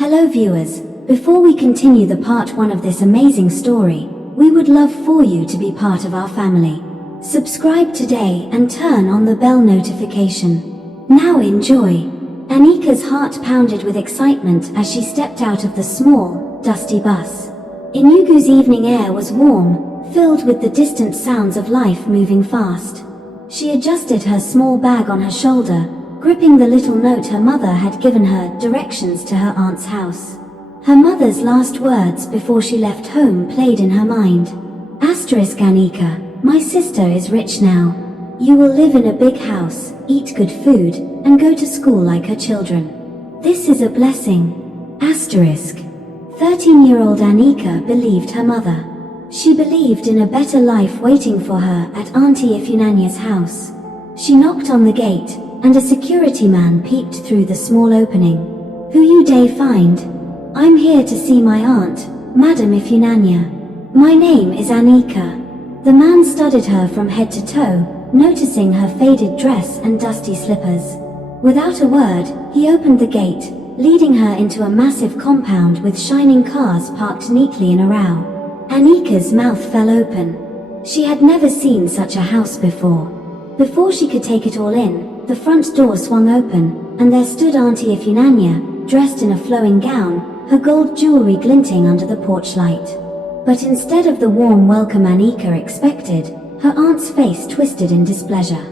Hello viewers, before we continue the part 1 of this amazing story, we would love for you to be part of our family. Subscribe today and turn on the bell notification. Now enjoy. Anika's heart pounded with excitement as she stepped out of the small, dusty bus. Inugu's evening air was warm, filled with the distant sounds of life moving fast. She adjusted her small bag on her shoulder, gripping the little note her mother had given her, directions to her aunt's house. Her mother's last words before she left home played in her mind. Anika, my sister is rich now. You will live in a big house, eat good food, and go to school like her children. This is a blessing. 13-year-old Anika believed her mother. She believed in a better life waiting for her at Auntie Ifunanya's house. She knocked on the gate, and a security man peeped through the small opening. Who you day find? I'm here to see my aunt, Madam Ifunanya. My name is Anika. The man studied her from head to toe, noticing her faded dress and dusty slippers. Without a word, he opened the gate, leading her into a massive compound with shining cars parked neatly in a row. Anika's mouth fell open. She had never seen such a house before. Before she could take it all in, the front door swung open, and there stood Auntie Ifunanya, dressed in a flowing gown, her gold jewelry glinting under the porch light. But instead of the warm welcome Anika expected, her aunt's face twisted in displeasure.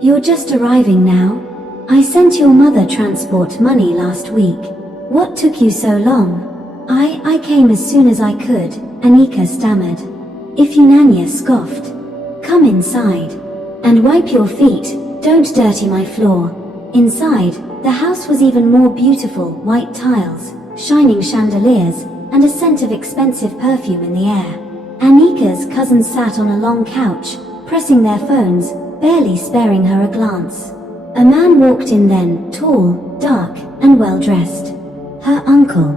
You're just arriving now? I sent your mother transport money last week. What took you so long? I came as soon as I could, Anika stammered. Ifunanya scoffed. Come inside. And wipe your feet. Don't dirty my floor. Inside, the house was even more beautiful, white tiles, shining chandeliers, and a scent of expensive perfume in the air. Anika's cousins sat on a long couch, pressing their phones, barely sparing her a glance. A man walked in then, tall, dark, and well-dressed. Her uncle.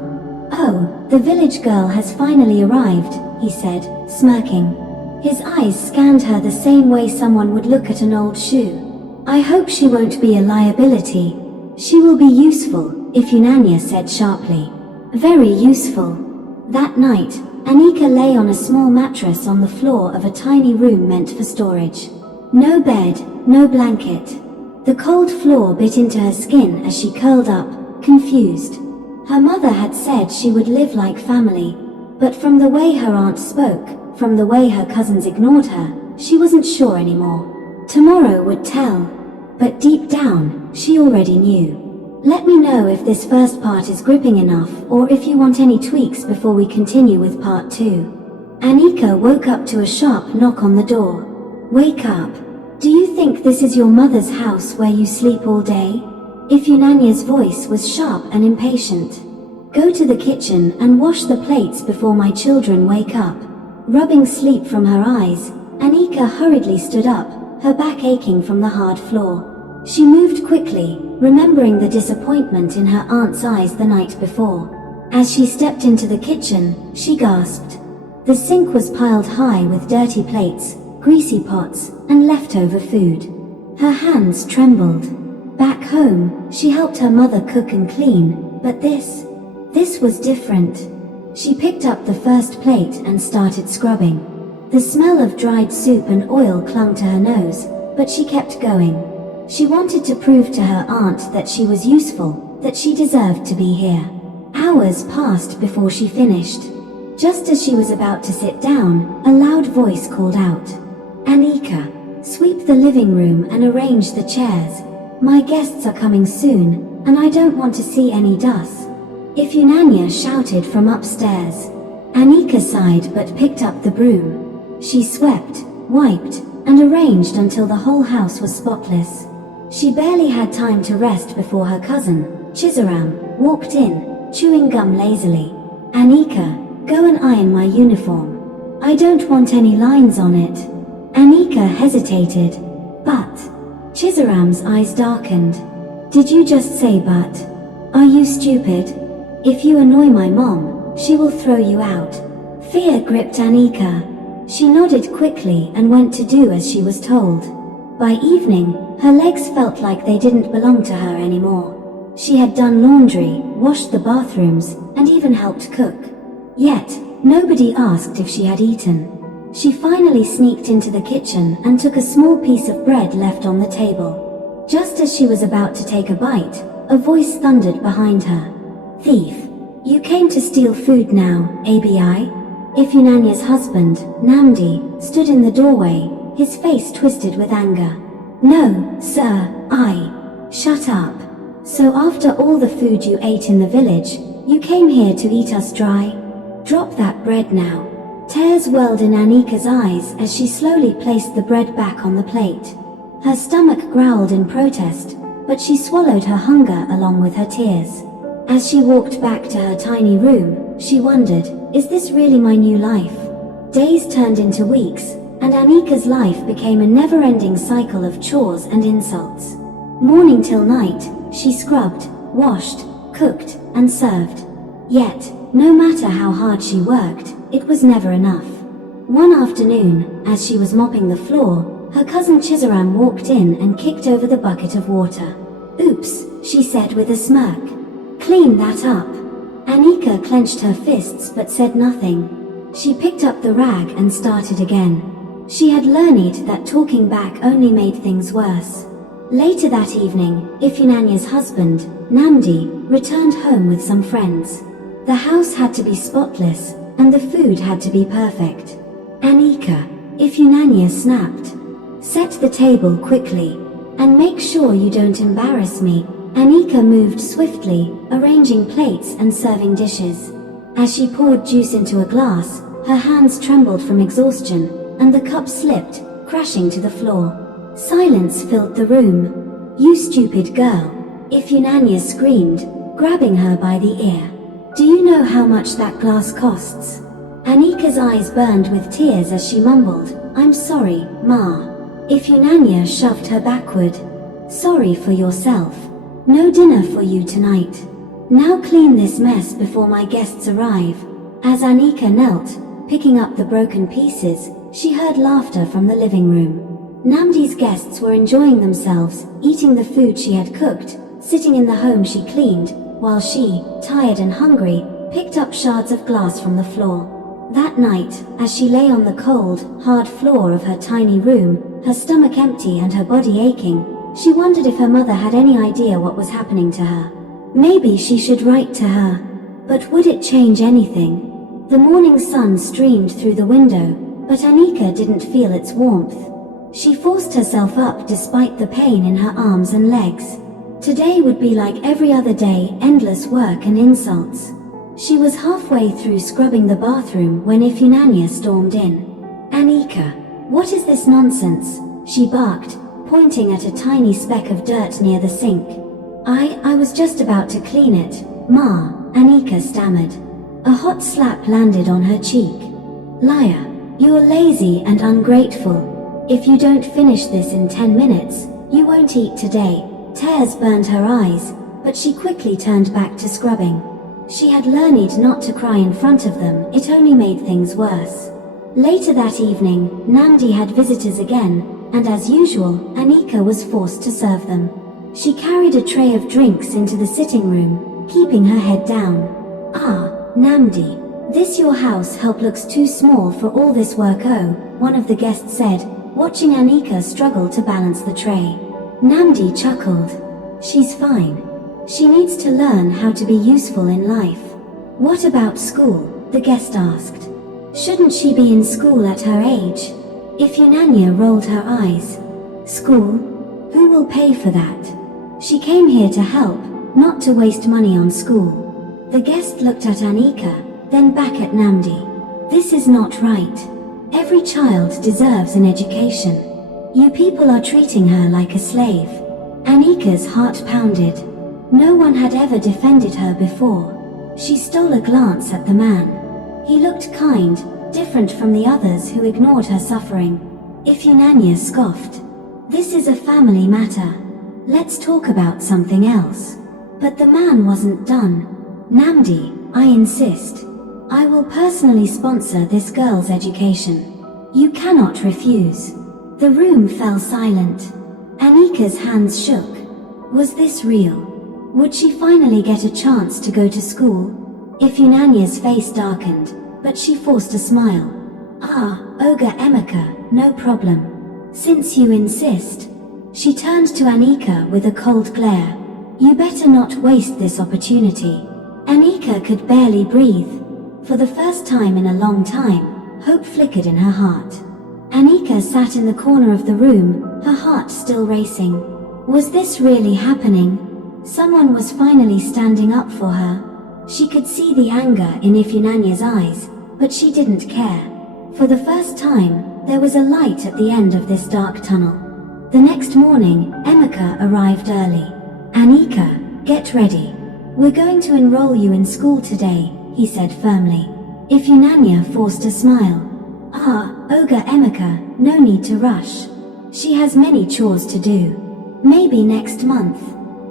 Oh, the village girl has finally arrived, he said, smirking. His eyes scanned her the same way someone would look at an old shoe. I hope she won't be a liability. She will be useful, Ifunanya said sharply. Very useful. That night, Anika lay on a small mattress on the floor of a tiny room meant for storage. No bed, no blanket. The cold floor bit into her skin as she curled up, confused. Her mother had said she would live like family, but from the way her aunt spoke, from the way her cousins ignored her, she wasn't sure anymore. Tomorrow would tell. But deep down, she already knew. Let me know if this first part is gripping enough, or if you want any tweaks before we continue with part 2. Anika woke up to a sharp knock on the door. Wake up. Do you think this is your mother's house where you sleep all day? Ifunanya's voice was sharp and impatient. Go to the kitchen and wash the plates before my children wake up. Rubbing sleep from her eyes, Anika hurriedly stood up, her back aching from the hard floor. She moved quickly, remembering the disappointment in her aunt's eyes the night before. As she stepped into the kitchen, she gasped. The sink was piled high with dirty plates, greasy pots, and leftover food. Her hands trembled. Back home, she helped her mother cook and clean, but this was different. She picked up the first plate and started scrubbing. The smell of dried soup and oil clung to her nose, but she kept going. She wanted to prove to her aunt that she was useful, that she deserved to be here. Hours passed before she finished. Just as she was about to sit down, a loud voice called out. Anika, sweep the living room and arrange the chairs. My guests are coming soon, and I don't want to see any dust. Ifunanya shouted from upstairs. Anika sighed but picked up the broom. She swept, wiped, and arranged until the whole house was spotless. She barely had time to rest before her cousin, Chizaram, walked in, chewing gum lazily. Anika, go and iron my uniform. I don't want any lines on it. Anika hesitated. But. Chizaram's eyes darkened. Did you just say but? Are you stupid? If you annoy my mom, she will throw you out. Fear gripped Anika. She nodded quickly and went to do as she was told. By evening, her legs felt like they didn't belong to her anymore. She had done laundry, washed the bathrooms, and even helped cook. Yet, nobody asked if she had eaten. She finally sneaked into the kitchen and took a small piece of bread left on the table. Just as she was about to take a bite, a voice thundered behind her. "Thief! You came to steal food now, ABI?" Ifunanya's husband, Namdi, stood in the doorway, his face twisted with anger. "No, sir, Shut up. So after all the food you ate in the village, you came here to eat us dry? Drop that bread now." Tears welled in Anika's eyes as she slowly placed the bread back on the plate. Her stomach growled in protest, but she swallowed her hunger along with her tears. As she walked back to her tiny room, she wondered, is this really my new life? Days turned into weeks, and Anika's life became a never-ending cycle of chores and insults. Morning till night, she scrubbed, washed, cooked, and served. Yet, no matter how hard she worked, it was never enough. One afternoon, as she was mopping the floor, her cousin Chizaram walked in and kicked over the bucket of water. "Oops," she said with a smirk. "Clean that up." Anika clenched her fists but said nothing. She picked up the rag and started again. She had learned that talking back only made things worse. Later that evening, Ifunanya's husband, Namdi, returned home with some friends. The house had to be spotless, and the food had to be perfect. "Anika," Ifunanya snapped. "Set the table quickly. And make sure you don't embarrass me." Anika moved swiftly, arranging plates and serving dishes. As she poured juice into a glass, her hands trembled from exhaustion, and the cup slipped, crashing to the floor. Silence filled the room. "You stupid girl," Ifunanya screamed, grabbing her by the ear. "Do you know how much that glass costs?" Anika's eyes burned with tears as she mumbled, "I'm sorry, Ma." Ifunanya shoved her backward. "Sorry for yourself. No dinner for you tonight. Now clean this mess before my guests arrive." As Anika knelt, picking up the broken pieces, she heard laughter from the living room. Namdi's guests were enjoying themselves, eating the food she had cooked, sitting in the home she cleaned, while she, tired and hungry, picked up shards of glass from the floor. That night, as she lay on the cold, hard floor of her tiny room, her stomach empty and her body aching, she wondered if her mother had any idea what was happening to her. Maybe she should write to her. But would it change anything? The morning sun streamed through the window, but Anika didn't feel its warmth. She forced herself up despite the pain in her arms and legs. Today would be like every other day, endless work and insults. She was halfway through scrubbing the bathroom when Ifunanya stormed in. "Anika, what is this nonsense?" she barked, pointing at a tiny speck of dirt near the sink. I was just about to clean it, Ma," Anika stammered. A hot slap landed on her cheek. "Liar, you're lazy and ungrateful. If you don't finish this in 10 minutes, you won't eat today." Tears burned her eyes, but she quickly turned back to scrubbing. She had learned not to cry in front of them, it only made things worse. Later that evening, Namdi had visitors again, and as usual, Anika was forced to serve them. She carried a tray of drinks into the sitting room, keeping her head down. "Ah, Namdi, this your house help looks too small for all this work." "Oh," one of the guests said, watching Anika struggle to balance the tray. Namdi chuckled. "She's fine. She needs to learn how to be useful in life." "What about school?" the guest asked. "Shouldn't she be in school at her age?" Ifunanya rolled her eyes. "School? Who will pay for that? She came here to help, not to waste money on school." The guest looked at Anika, then back at Namdi. "This is not right. Every child deserves an education. You people are treating her like a slave." Anika's heart pounded. No one had ever defended her before. She stole a glance at the man. He looked kind, different from the others who ignored her suffering. Ifunanya scoffed. "This is a family matter. Let's talk about something else." But the man wasn't done. "Namdi, I insist. I will personally sponsor this girl's education. You cannot refuse." The room fell silent. Anika's hands shook. Was this real? Would she finally get a chance to go to school? Ifeanyia's face darkened, but she forced a smile. Ah, Ogre Emeka, no problem. Since you insist. She turned to Anika with a cold glare. You better not waste this opportunity. Anika could barely breathe. For the first time in a long time, hope flickered in her heart. Anika sat in the corner of the room, her heart still racing. Was this really happening? Someone was finally standing up for her. She could see the anger in Ifeanyia's eyes, but she didn't care. For the first time, there was a light at the end of this dark tunnel. The next morning, Emeka arrived early. Anika, get ready. We're going to enroll you in school today, he said firmly. Ifeanyi forced a smile. Ah, Ogre Emeka, no need to rush. She has many chores to do. Maybe next month.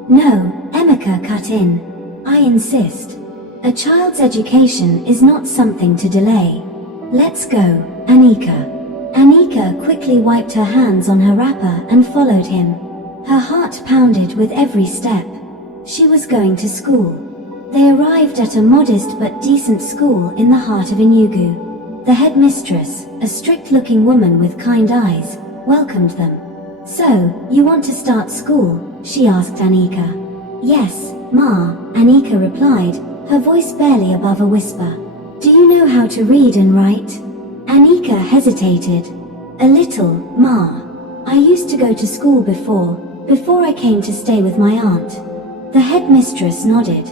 No, Emeka cut in. I insist. A child's education is not something to delay. Let's go, Anika. Anika quickly wiped her hands on her wrapper and followed him. Her heart pounded with every step. She was going to school. They arrived at a modest but decent school in the heart of Enugu. The headmistress, a strict-looking woman with kind eyes, welcomed them. So, you want to start school? She asked Anika. Yes, Ma, Anika replied, her voice barely above a whisper. Do you know how to read and write? Anika hesitated. A little, Ma. I used to go to school before I came to stay with my aunt. The headmistress nodded.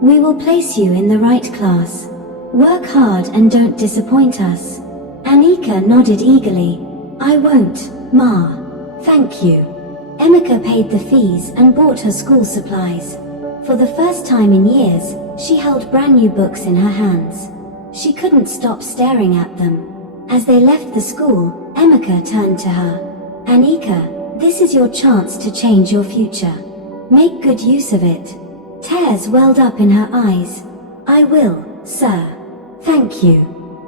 We will place you in the right class. Work hard and don't disappoint us. Anika nodded eagerly. I won't, Ma. Thank you. Emeka paid the fees and bought her school supplies. For the first time in years, she held brand new books in her hands. She couldn't stop staring at them. As they left the school, Emeka turned to her. Anika, this is your chance to change your future. Make good use of it. Tears welled up in her eyes. I will, sir. Thank you.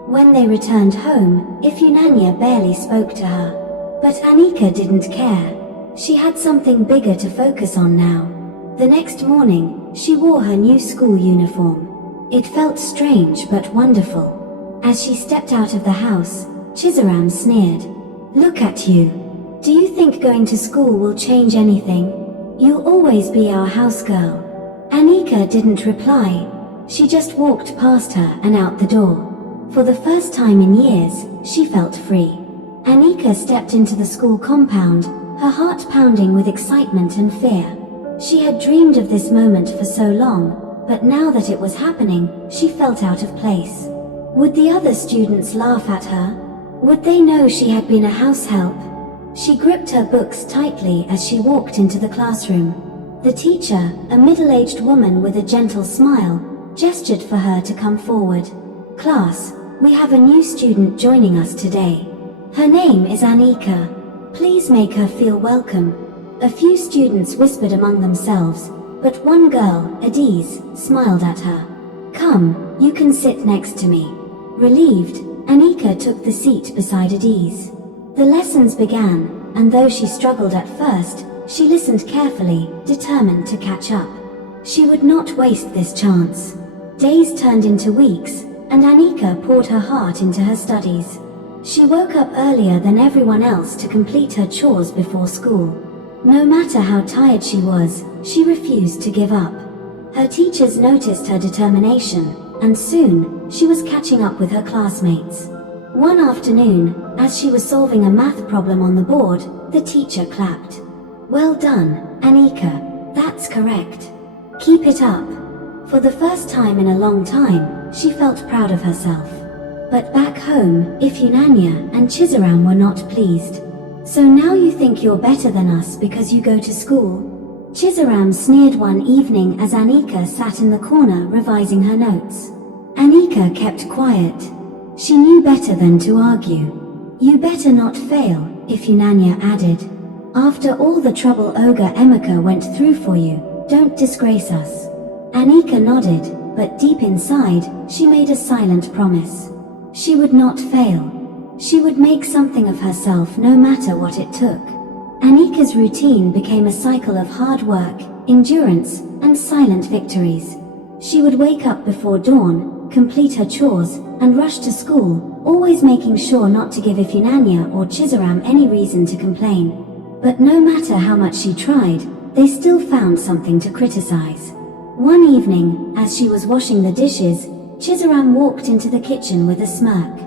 When they returned home, Ifeanyi barely spoke to her. But Anika didn't care. She had something bigger to focus on now. The next morning, she wore her new school uniform. It felt strange but wonderful. As she stepped out of the house, Chizaram sneered. Look at you. Do you think going to school will change anything? You'll always be our house girl. Anika didn't reply. She just walked past her and out the door. For the first time in years, she felt free. Anika stepped into the school compound, her heart pounding with excitement and fear. She had dreamed of this moment for so long, but now that it was happening, she felt out of place. Would the other students laugh at her? Would they know she had been a house help? She gripped her books tightly as she walked into the classroom. The teacher, a middle-aged woman with a gentle smile, gestured for her to come forward. Class, we have a new student joining us today. Her name is Anika. Please make her feel welcome. A few students whispered among themselves, but one girl, Adiz, smiled at her. Come, you can sit next to me. Relieved, Anika took the seat beside Adiz. The lessons began, and though she struggled at first, she listened carefully, determined to catch up. She would not waste this chance. Days turned into weeks, and Anika poured her heart into her studies. She woke up earlier than everyone else to complete her chores before school. No matter how tired she was, she refused to give up. Her teachers noticed her determination, and soon, she was catching up with her classmates. One afternoon, as she was solving a math problem on the board, the teacher clapped. Well done, Anika. That's correct. Keep it up. For the first time in a long time, she felt proud of herself. But back home, Ifeanyi and Chizaram were not pleased. So now you think you're better than us because you go to school? Chizaram sneered one evening as Anika sat in the corner revising her notes. Anika kept quiet. She knew better than to argue. You better not fail, Ifeanyi added. After all the trouble Ogre Emeka went through for you, don't disgrace us. Anika nodded, but deep inside, she made a silent promise. She would not fail. She would make something of herself no matter what it took. Anika's routine became a cycle of hard work, endurance, and silent victories. She would wake up before dawn, complete her chores, and rush to school, always making sure not to give Ifunanya or Chizaram any reason to complain. But no matter how much she tried, they still found something to criticize. One evening, as she was washing the dishes, Chizaram walked into the kitchen with a smirk.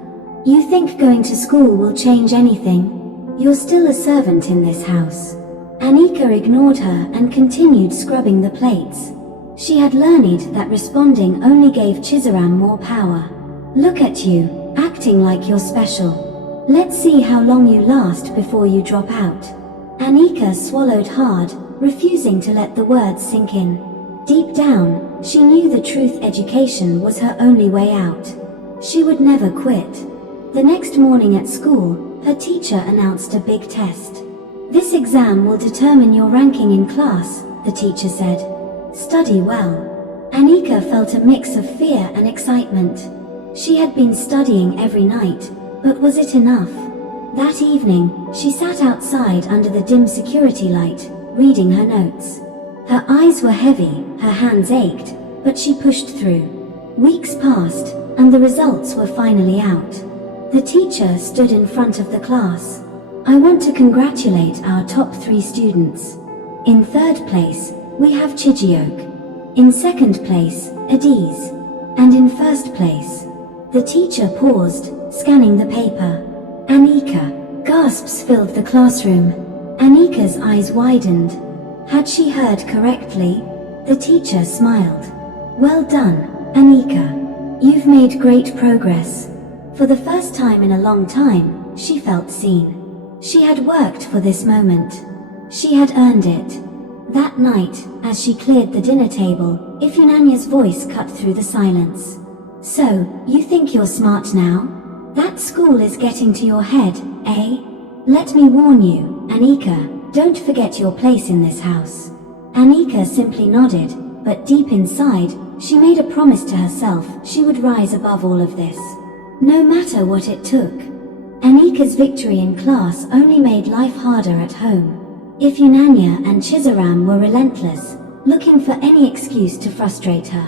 "You think going to school will change anything? You're still a servant in this house." Anika ignored her and continued scrubbing the plates. She had learned that responding only gave Chizaram more power. "Look at you, acting like you're special. Let's see how long you last before you drop out." Anika swallowed hard, refusing to let the words sink in. Deep down, she knew the truth: education was her only way out. She would never quit. The next morning at school, her teacher announced a big test. "This exam will determine your ranking in class," the teacher said. "Study well." Anika felt a mix of fear and excitement. She had been studying every night, but was it enough? That evening, she sat outside under the dim security light, reading her notes. Her eyes were heavy, her hands ached, but she pushed through. Weeks passed, and the results were finally out. The teacher stood in front of the class. "I want to congratulate our top 3 students. In 3rd place, we have Chijiok. In 2nd place, Adiz. And in 1st place..." The teacher paused, scanning the paper. "Anika!" Gasps filled the classroom. Anika's eyes widened. Had she heard correctly? The teacher smiled. "Well done, Anika. You've made great progress." For the first time in a long time, she felt seen. She had worked for this moment. She had earned it. That night, as she cleared the dinner table, Ifunanya's voice cut through the silence. "So, you think you're smart now? That school is getting to your head, eh? Let me warn you, Anika, don't forget your place in this house." Anika simply nodded, but deep inside, she made a promise to herself she would rise above all of this. No matter what it took. Anika's victory in class only made life harder at home. Ifunanya and Chizaram were relentless, looking for any excuse to frustrate her.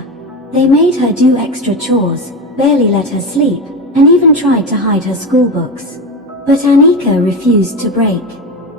They made her do extra chores, barely let her sleep, and even tried to hide her school books. But Anika refused to break.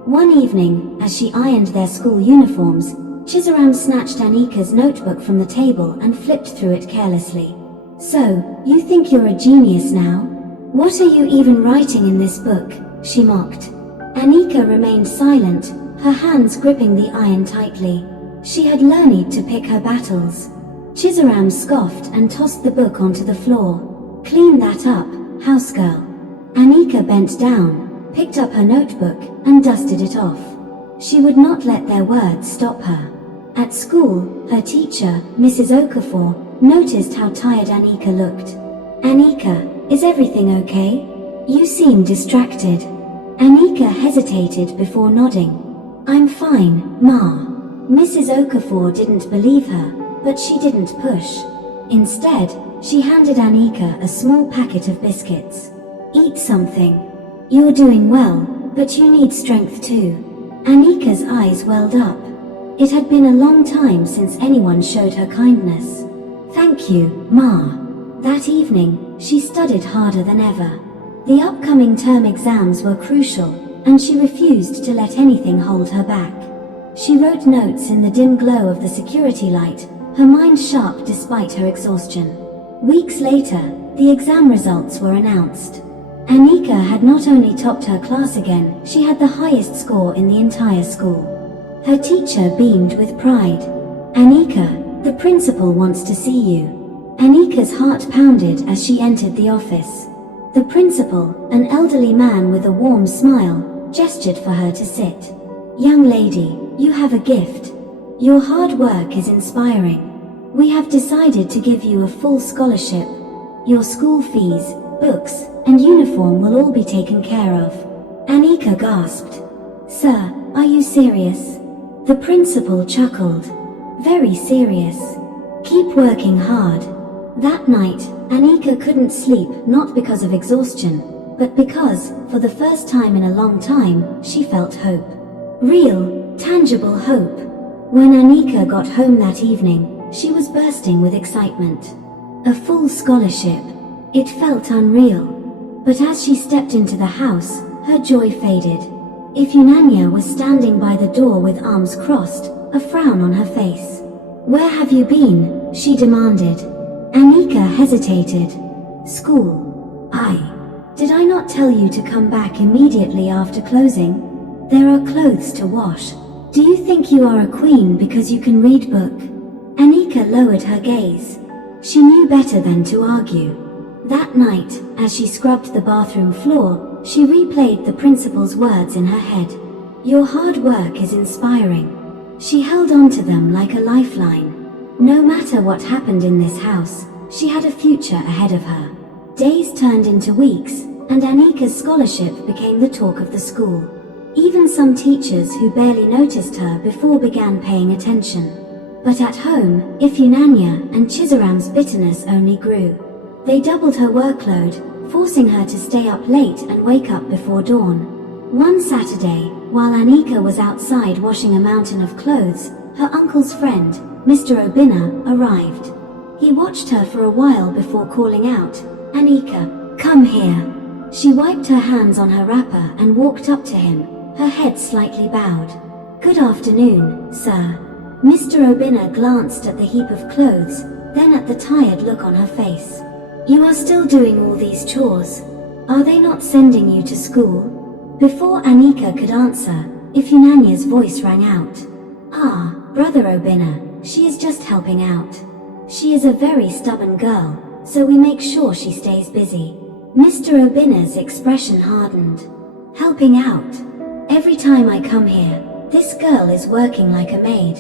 One evening, as she ironed their school uniforms, Chizaram snatched Anika's notebook from the table and flipped through it carelessly. "So, you think you're a genius now? What are you even writing in this book?" she mocked. Anika remained silent, her hands gripping the iron tightly. She had learned to pick her battles. Chizaram scoffed and tossed the book onto the floor. "Clean that up, house girl." Anika bent down, picked up her notebook, and dusted it off. She would not let their words stop her. At school, her teacher, Mrs. Okafor, noticed how tired Anika looked. "Anika, is everything okay? You seem distracted." Anika hesitated before nodding. "I'm fine, Ma." Mrs. Okafor didn't believe her, but she didn't push. Instead, she handed Anika a small packet of biscuits. "Eat something. You're doing well, but you need strength too." Anika's eyes welled up. It had been a long time since anyone showed her kindness. "Thank you, Ma." That evening, she studied harder than ever. The upcoming term exams were crucial, and she refused to let anything hold her back. She wrote notes in the dim glow of the security light, her mind sharp despite her exhaustion. Weeks later, the exam results were announced. Anika had not only topped her class again, she had the highest score in the entire school. Her teacher beamed with pride. "Anika, the principal wants to see you." Anika's heart pounded as she entered the office. The principal, an elderly man with a warm smile, gestured for her to sit. "Young lady, you have a gift. Your hard work is inspiring. We have decided to give you a full scholarship. Your school fees, books, and uniform will all be taken care of." Anika gasped. "Sir, are you serious?" The principal chuckled. "Very serious. Keep working hard." That night, Anika couldn't sleep, not because of exhaustion, but because, for the first time in a long time, she felt hope. Real, tangible hope. When Anika got home that evening, she was bursting with excitement. A full scholarship. It felt unreal. But as she stepped into the house, her joy faded. Ifyunanya was standing by the door with arms crossed, a frown on her face. "Where have you been?" she demanded. Anika hesitated. "School. Did I not tell you to come back immediately after closing? There are clothes to wash. Do you think you are a queen because you can read book?" Anika lowered her gaze. She knew better than to argue. That night, as she scrubbed the bathroom floor, she replayed the principal's words in her head. "Your hard work is inspiring." She held on to them like a lifeline. No matter what happened in this house, she had a future ahead of her. Days turned into weeks, and Anika's scholarship became the talk of the school. Even some teachers who barely noticed her before began paying attention. But at home, Ifyunanya and Chizaram's bitterness only grew. They doubled her workload, forcing her to stay up late and wake up before dawn. One Saturday, while Anika was outside washing a mountain of clothes, her uncle's friend, Mr. Obina, arrived. He watched her for a while before calling out, "Anika, come here." She wiped her hands on her wrapper and walked up to him, her head slightly bowed. "Good afternoon, sir." Mr. Obina glanced at the heap of clothes, then at the tired look on her face. "You are still doing all these chores. Are they not sending you to school?" Before Anika could answer, Ifyunanya's voice rang out. "Ah, Brother Obina, she is just helping out. She is a very stubborn girl, so we make sure she stays busy." Mr. Obina's expression hardened. "Helping out? Every time I come here, this girl is working like a maid.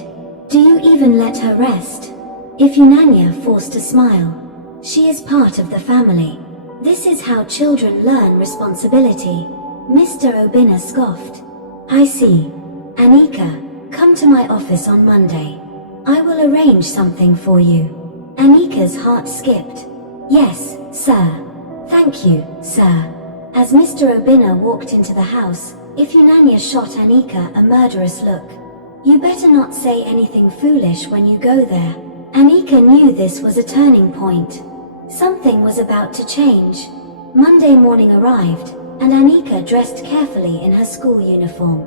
Do you even let her rest?" Ifyunanya forced a smile. "She is part of the family. This is how children learn responsibility." Mr. Obina scoffed. "I see. Anika, come to my office on Monday. I will arrange something for you." Anika's heart skipped. "Yes, sir. Thank you, sir." As Mr. Obina walked into the house, Ifyunanya shot Anika a murderous look. "You better not say anything foolish when you go there." Anika knew this was a turning point. Something was about to change. Monday morning arrived, and Anika dressed carefully in her school uniform.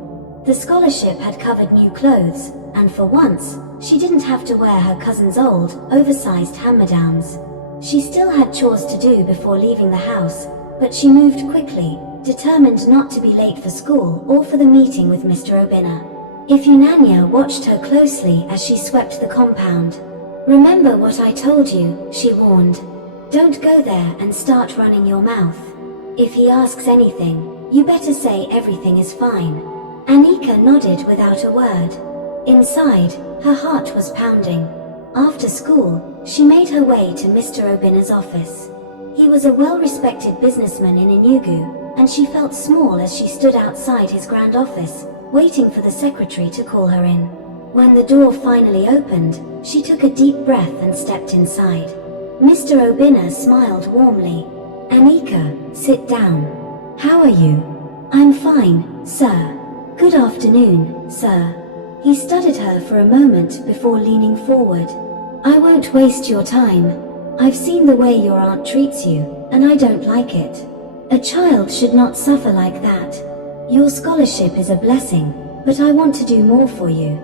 The scholarship had covered new clothes, and for once, she didn't have to wear her cousin's old, oversized hand-me-downs. She still had chores to do before leaving the house, but she moved quickly, determined not to be late for school or for the meeting with Mr. Obina. Ifyunanya watched her closely as she swept the compound. "Remember what I told you," she warned. "Don't go there and start running your mouth. If he asks anything, you better say everything is fine." Anika nodded without a word. Inside, her heart was pounding. After school, she made her way to Mr. Obina's office. He was a well-respected businessman in Enugu, and she felt small as she stood outside his grand office, waiting for the secretary to call her in. When the door finally opened, she took a deep breath and stepped inside. Mr. Obina smiled warmly. "Anika, sit down. How are you?" "I'm fine, sir." "Good afternoon, sir." He studied her for a moment before leaning forward. "I won't waste your time. I've seen the way your aunt treats you, and I don't like it. A child should not suffer like that. Your scholarship is a blessing, but I want to do more for you."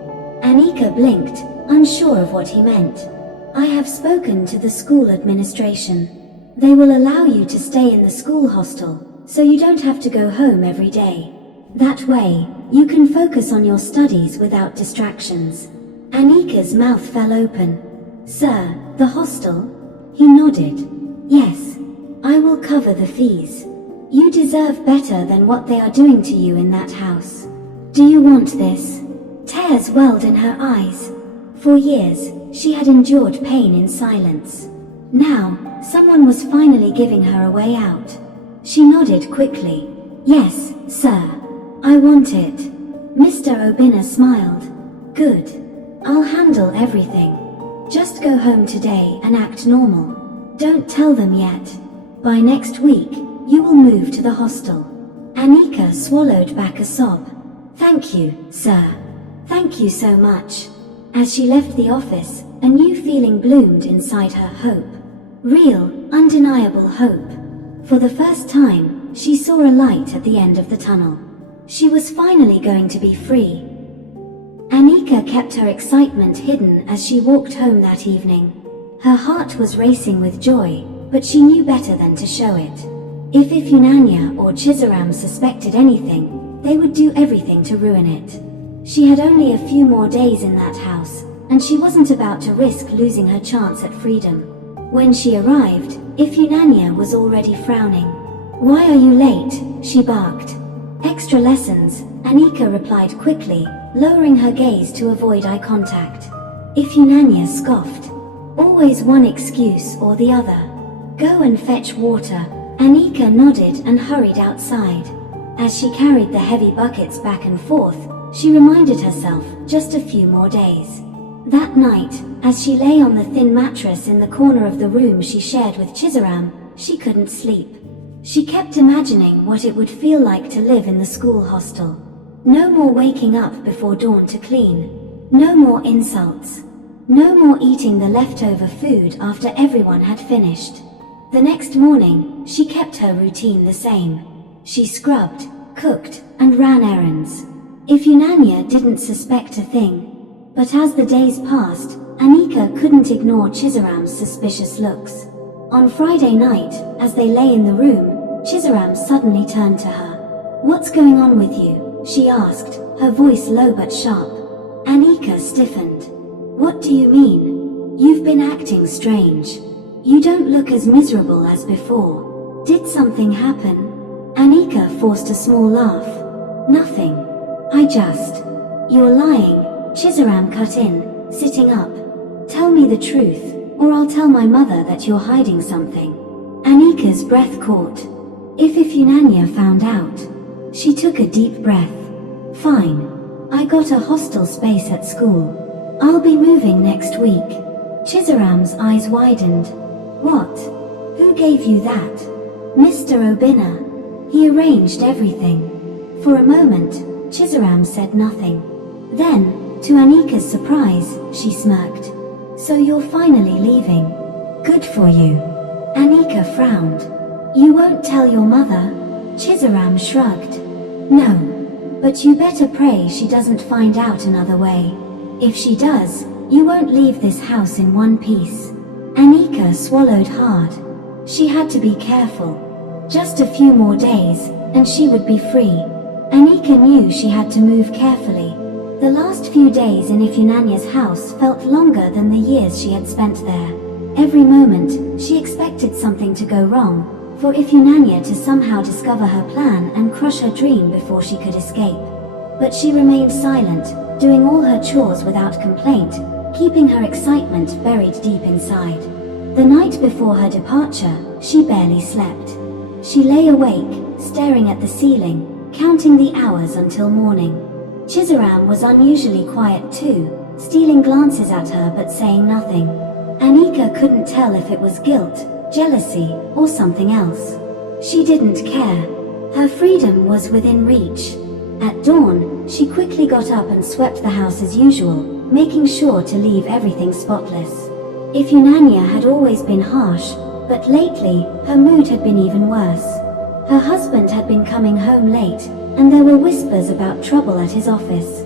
Anika blinked, unsure of what he meant. "I have spoken to the school administration. They will allow you to stay in the school hostel, so you don't have to go home every day. That way, you can focus on your studies without distractions." Anika's mouth fell open. "Sir, the hostel?" He nodded. "Yes. I will cover the fees. You deserve better than what they are doing to you in that house. Do you want this?" Tears welled in her eyes. For years, she had endured pain in silence. Now, someone was finally giving her a way out. She nodded quickly. "Yes, sir. I want it." Mr. Obina smiled. "Good. I'll handle everything. Just go home today and act normal. Don't tell them yet. By next week, you will move to the hostel." Anika swallowed back a sob. "Thank you, sir. Thank you so much." As she left the office, a new feeling bloomed inside her: hope. Real, undeniable hope. For the first time, she saw a light at the end of the tunnel. She was finally going to be free. Anika kept her excitement hidden as she walked home that evening. Her heart was racing with joy, but she knew better than to show it. If Ifunanya or Chizaram suspected anything, they would do everything to ruin it. She had only a few more days in that house, and she wasn't about to risk losing her chance at freedom. When she arrived, Ifunanya was already frowning. "Why are you late?" she barked. "Extra lessons," Anika replied quickly, lowering her gaze to avoid eye contact. Ifunanya scoffed. "Always one excuse or the other. Go and fetch water." Anika nodded and hurried outside. As she carried the heavy buckets back and forth, she reminded herself just a few more days. That night, as she lay on the thin mattress in the corner of the room she shared with Chizaram, she couldn't sleep. She kept imagining what it would feel like to live in the school hostel. No more waking up before dawn to clean. No more insults. No more eating the leftover food after everyone had finished. The next morning, she kept her routine the same. She scrubbed, cooked, and ran errands. Ifunanya didn't suspect a thing. But as the days passed, Anika couldn't ignore Chizaram's suspicious looks. On Friday night, as they lay in the room, Chizaram suddenly turned to her. "What's going on with you?" she asked, her voice low but sharp. Anika stiffened. "What do you mean? You've been acting strange. You don't look as miserable as before. Did something happen?" Anika forced a small laugh. "Nothing. I just..." "You're lying," Chizaram cut in, sitting up. "Tell me the truth, or I'll tell my mother that you're hiding something." Anika's breath caught. If Ifunanya found out? She took a deep breath. "Fine. I got a hostel space at school. I'll be moving next week." Chizaram's eyes widened. "What? Who gave you that?" "Mr. Obina. He arranged everything." For a moment, Chizaram said nothing. Then, to Anika's surprise, she smirked. "So you're finally leaving. Good for you." Anika frowned. "You won't tell your mother?" Chizaram shrugged. "No. But you better pray she doesn't find out another way. If she does, you won't leave this house in one piece." Anika swallowed hard. She had to be careful. Just a few more days, and she would be free. Anika knew she had to move carefully. The last few days in Ifunanya's house felt longer than the years she had spent there. Every moment, she expected something to go wrong, for Ifunanya to somehow discover her plan and crush her dream before she could escape. But she remained silent, doing all her chores without complaint, keeping her excitement buried deep inside. The night before her departure, she barely slept. She lay awake, staring at the ceiling, counting the hours until morning. Chizaram was unusually quiet too, stealing glances at her but saying nothing. Anika couldn't tell if it was guilt, jealousy, or something else. She didn't care. Her freedom was within reach. At dawn, she quickly got up and swept the house as usual, making sure to leave everything spotless. Ifunanya had always been harsh, but lately, her mood had been even worse. Her husband had been coming home late, and there were whispers about trouble at his office.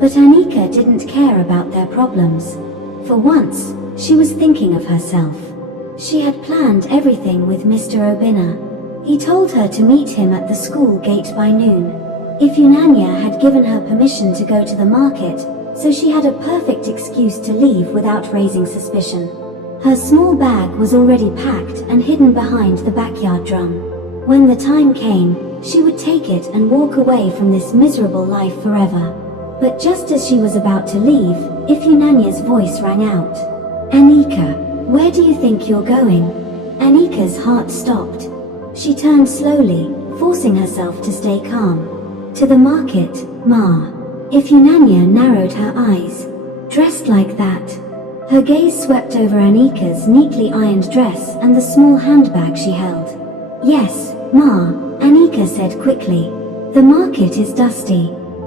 But Anika didn't care about their problems. For once, she was thinking of herself. She had planned everything with Mr. Obina. He told her to meet him at the school gate by noon. Ifunanya had given her permission to go to the market, so she had a perfect excuse to leave without raising suspicion. Her small bag was already packed and hidden behind the backyard drum. When the time came, she would take it and walk away from this miserable life forever. But just as she was about to leave, Ifunanya's voice rang out. "Anika, where do you think you're going?" Anika's heart stopped. She turned slowly, forcing herself to stay calm. "To the market, Ma." Ifunanya narrowed her eyes. "Dressed like that?" Her gaze swept over Anika's neatly ironed dress and the small handbag she held. "Yes, Ma," Anika said quickly. "The market is dusty.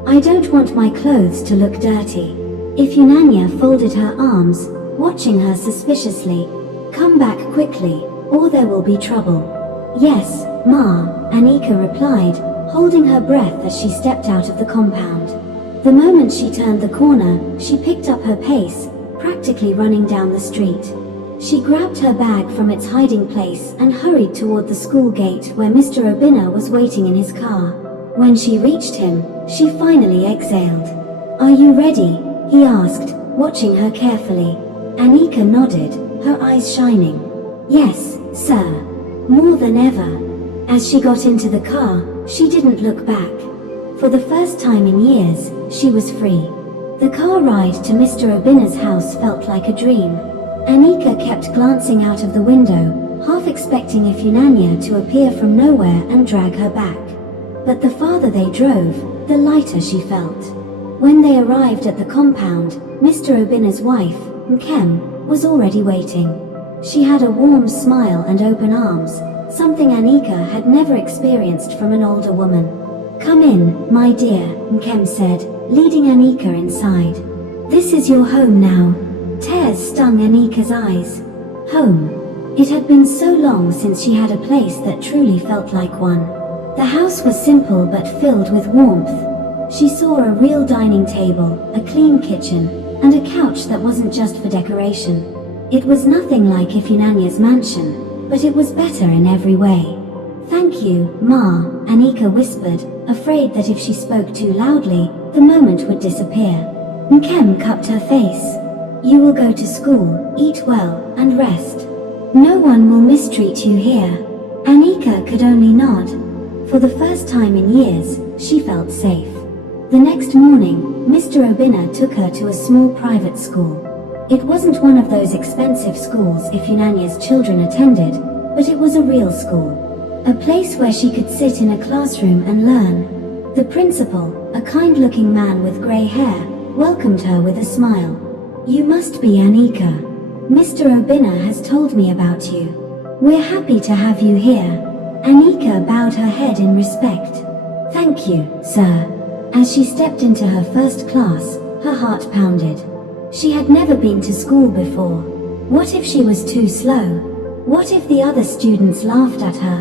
I don't want my clothes to look dirty." Ifyunanya folded her arms, watching her suspiciously. "Come back quickly, or there will be trouble." "Yes, Ma," Anika replied, holding her breath as she stepped out of the compound. The moment she turned the corner, she picked up her pace, practically running down the street. She grabbed her bag from its hiding place and hurried toward the school gate where Mr. Obinna was waiting in his car. When she reached him, she finally exhaled. "Are you ready?" he asked, watching her carefully. Anika nodded, her eyes shining. "Yes, sir." More than ever. As she got into the car, she didn't look back. For the first time in years, she was free. The car ride to Mr. Obinna's house felt like a dream. Anika kept glancing out of the window, half expecting Ifyunanya to appear from nowhere and drag her back. But the farther they drove, the lighter she felt. When they arrived at the compound, Mr. Obinna's wife, Nkem, was already waiting. She had a warm smile and open arms, something Anika had never experienced from an older woman. "Come in, my dear," Nkem said, leading Anika inside. "This is your home now." Tears stung Anika's eyes. Home. It had been so long since she had a place that truly felt like one. The house was simple but filled with warmth. She saw a real dining table, a clean kitchen, and a couch that wasn't just for decoration. It was nothing like Ifyunanya's mansion, but it was better in every way. "Thank you, Ma," Anika whispered, afraid that if she spoke too loudly, the moment would disappear. Nkem cupped her face. "You will go to school, eat well, and rest. No one will mistreat you here." Anika could only nod. For the first time in years, she felt safe. The next morning, Mr. Obinna took her to a small private school. It wasn't one of those expensive schools Ifyunanya's children attended, but it was a real school. A place where she could sit in a classroom and learn. The principal, a kind-looking man with grey hair, welcomed her with a smile. "You must be Anika. Mr. Obinna has told me about you. We're happy to have you here." Anika bowed her head in respect. "Thank you, sir." As she stepped into her first class, her heart pounded. She had never been to school before. What if she was too slow? What if the other students laughed at her?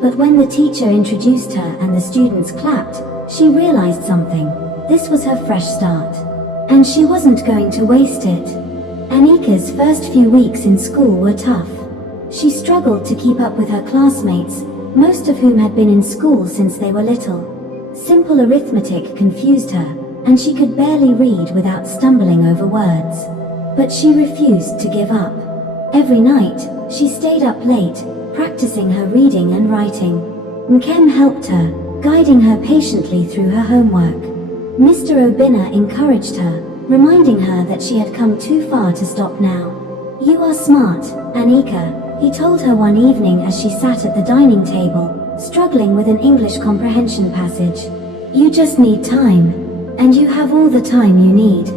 But when the teacher introduced her and the students clapped, she realized something. This was her fresh start. And she wasn't going to waste it. Anika's first few weeks in school were tough. She struggled to keep up with her classmates, most of whom had been in school since they were little. Simple arithmetic confused her, and she could barely read without stumbling over words. But she refused to give up. Every night, she stayed up late, practicing her reading and writing. Nkem helped her, guiding her patiently through her homework. Mr. Obinna encouraged her, reminding her that she had come too far to stop now. "You are smart, Anika," he told her one evening as she sat at the dining table, struggling with an English comprehension passage. "You just need time. And you have all the time you need."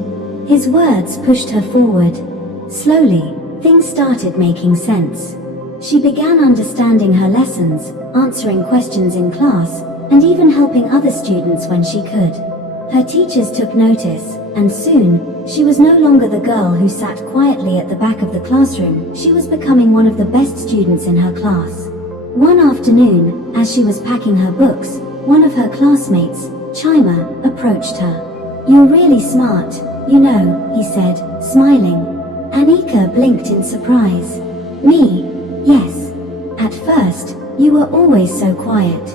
His words pushed her forward. Slowly, things started making sense. She began understanding her lessons, answering questions in class, and even helping other students when she could. Her teachers took notice, and soon, she was no longer the girl who sat quietly at the back of the classroom. She was becoming one of the best students in her class. One afternoon, as she was packing her books, one of her classmates, Chima, approached her. "You're really smart, you know," he said, smiling. Anika blinked in surprise. "Me? Yes. At first, you were always so quiet.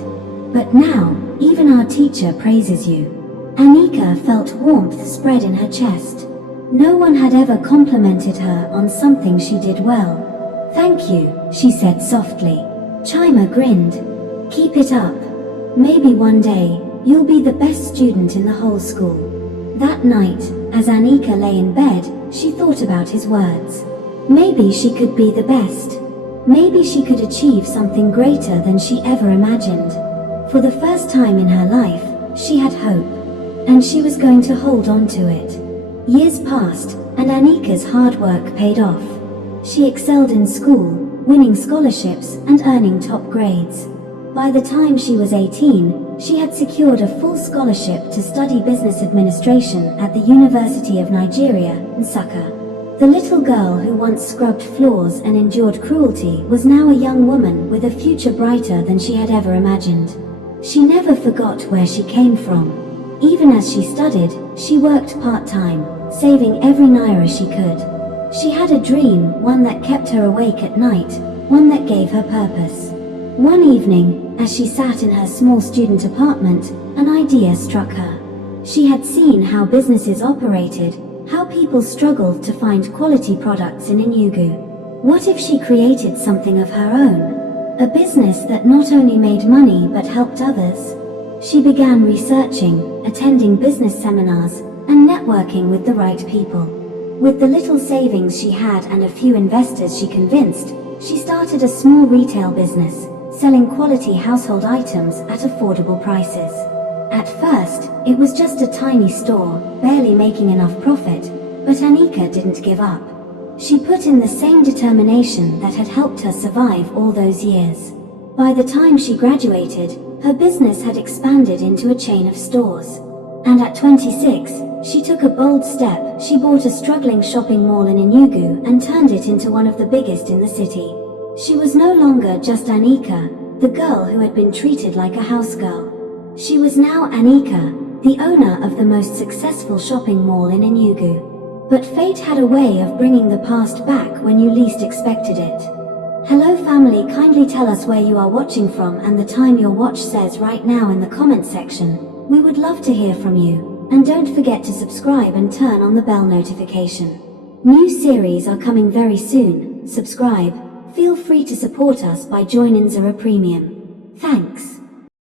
But now, even our teacher praises you." Anika felt warmth spread in her chest. No one had ever complimented her on something she did well. "Thank you," she said softly. Chima grinned. "Keep it up. Maybe one day, you'll be the best student in the whole school." That night, as Anika lay in bed, she thought about his words. Maybe she could be the best. Maybe she could achieve something greater than she ever imagined. For the first time in her life, she had hope. And she was going to hold on to it. Years passed, and Anika's hard work paid off. She excelled in school, winning scholarships and earning top grades. By the time she was 18, she had secured a full scholarship to study business administration at the University of Nigeria, Nsukka. The little girl who once scrubbed floors and endured cruelty was now a young woman with a future brighter than she had ever imagined. She never forgot where she came from. Even as she studied, she worked part-time, saving every naira she could. She had a dream, one that kept her awake at night, one that gave her purpose. One evening, as she sat in her small student apartment, an idea struck her. She had seen how businesses operated, how people struggled to find quality products in Enugu. What if she created something of her own? A business that not only made money but helped others? She began researching, attending business seminars, and networking with the right people. With the little savings she had and a few investors she convinced, she started a small retail business, selling quality household items at affordable prices. At first, it was just a tiny store, barely making enough profit, but Anika didn't give up. She put in the same determination that had helped her survive all those years. By the time she graduated, her business had expanded into a chain of stores. And at 26, she took a bold step. She bought a struggling shopping mall in Enugu and turned it into one of the biggest in the city. She was no longer just Anika, the girl who had been treated like a house girl. She was now Anika, the owner of the most successful shopping mall in Enugu. But fate had a way of bringing the past back when you least expected it. Hello family, kindly tell us where you are watching from and the time your watch says right now in the comment section. We would love to hear from you, and don't forget to subscribe and turn on the bell notification. New series are coming very soon. Subscribe. Feel free to support us by joining Zara Premium. Thanks.